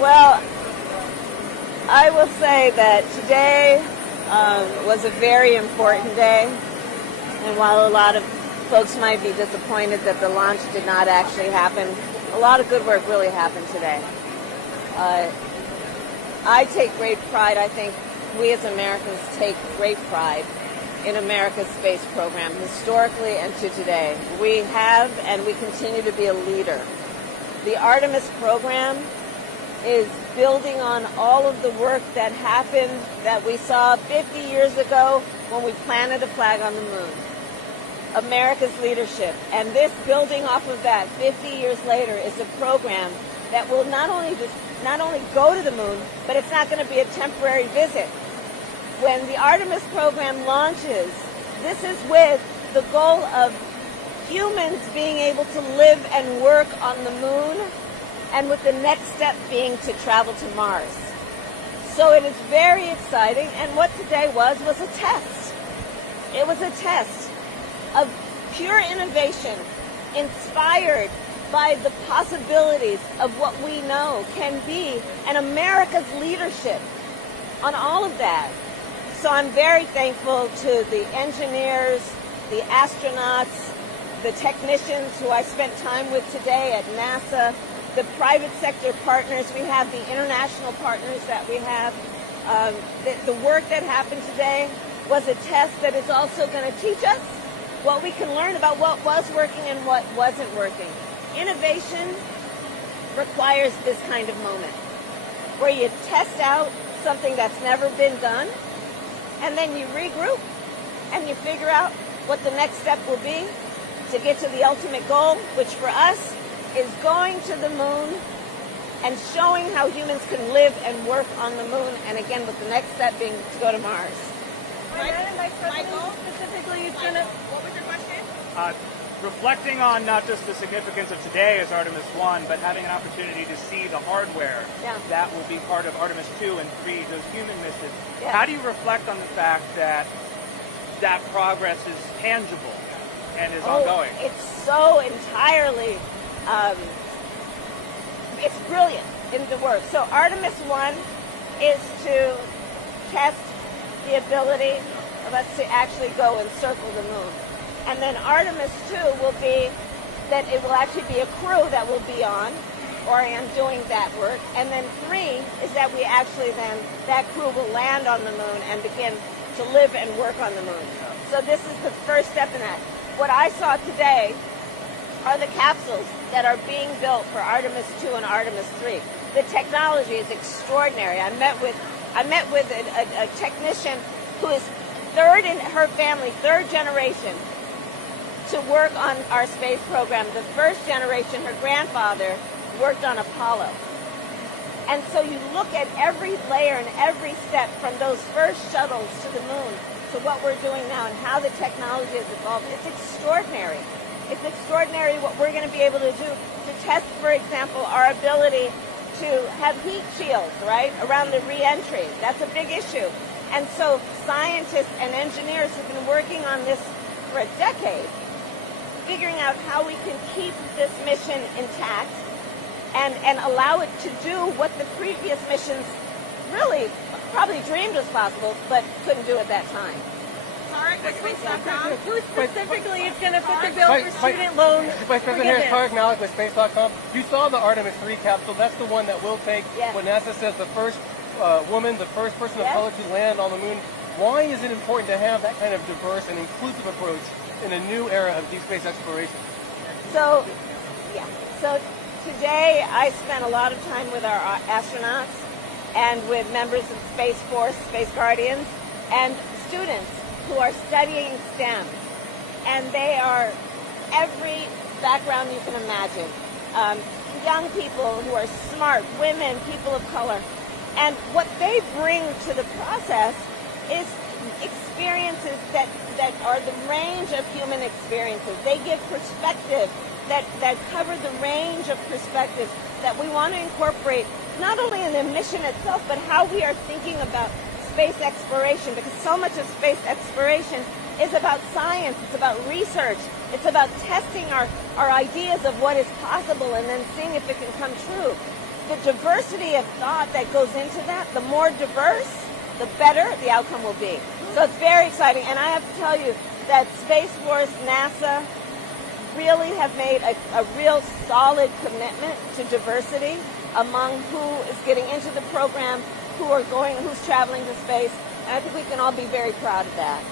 Well, I will say that today was a very important day, and while a lot of folks might be disappointed that the launch did not actually happen, a lot of good work really happened today. I take great pride, I think we as Americans take great pride in America's space program, historically and to today. We have and we continue to be a leader. The Artemis program is building on all of the work that happened that we saw 50 years ago when we planted a flag on the moon. America's leadership. And this, building off of that 50 years later, is a program that will not only go to the moon, but it's not going to be a temporary visit. When the Artemis program launches, this is with the goal of humans being able to live and work on the moon, and with the next step being to travel to Mars. So it is very exciting, and what today was a test. It was a test of pure innovation, inspired by the possibilities of what we know can be, and America's leadership on all of that. So I'm very thankful to the engineers, the astronauts, the technicians who I spent time with today at NASA, the private sector partners we have, the international partners that we have. The work that happened today was a test that is also going to teach us what we can learn about what was working and what wasn't working. Innovation requires this kind of moment, where you test out something that's never been done, and then you regroup, and you figure out what the next step will be to get to the ultimate goal, which for us is going to the moon and showing how humans can live and work on the moon, and again with the next step being to go to Mars. Michael, specifically, is gonna. What was your question? Reflecting on not just the significance of today as Artemis 1, but having an opportunity to see the hardware that will be part of Artemis 2 and 3, those human missions. Yeah. How do you reflect on the fact that that progress is tangible and is ongoing? It's so entirely, it's brilliant in the work. So Artemis 1 is to test the ability of us to actually go and circle the moon. And then Artemis 2 will be that it will actually be a crew that will be on, or am doing that work. And then 3 is that we actually then, that crew will land on the moon and begin to live and work on the moon. So this is the first step in that. What I saw today are the capsules that are being built for Artemis 2 and Artemis 3. The technology is extraordinary. I met with a technician who is third in her family, third generation, to work on our space program. The first generation, her grandfather, worked on Apollo. And so you look at every layer and every step from those first shuttles to the moon to what we're doing now and how the technology has evolved. It's extraordinary. It's extraordinary what we're going to be able to do to test, for example, our ability to have heat shields, right, around the re-entry. That's a big issue. And so scientists and engineers have been working on this for a decade, figuring out how we can keep this mission intact and allow it to do what the previous missions really probably dreamed was possible, but couldn't do at that time. Who specifically is going to fit the bill for student loan Vice President Harris, Tarek Malik with Space.com. You saw the Artemis 3 capsule. That's the one that will take what NASA says the first woman, the first person of color to land on the moon. Why is it important to have that kind of diverse and inclusive approach in a new era of deep space exploration? So today I spent a lot of time with our astronauts and with members of Space Force, Space Guardians, and students who are studying STEM. And they are every background you can imagine. Young people who are smart, women, people of color. And what they bring to the process is experiences that are the range of human experiences. They give perspective that cover the range of perspectives that we want to incorporate, not only in the mission itself, but how we are thinking about space exploration, because so much of space exploration is about science, it's about research, it's about testing our ideas of what is possible and then seeing if it can come true. the diversity of thought that goes into that, the more diverse, the better the outcome will be. So it's very exciting. And I have to tell you that Space Force, NASA, really have made a real solid commitment to diversity among who is getting into the program, who's traveling to space. And I think we can all be very proud of that.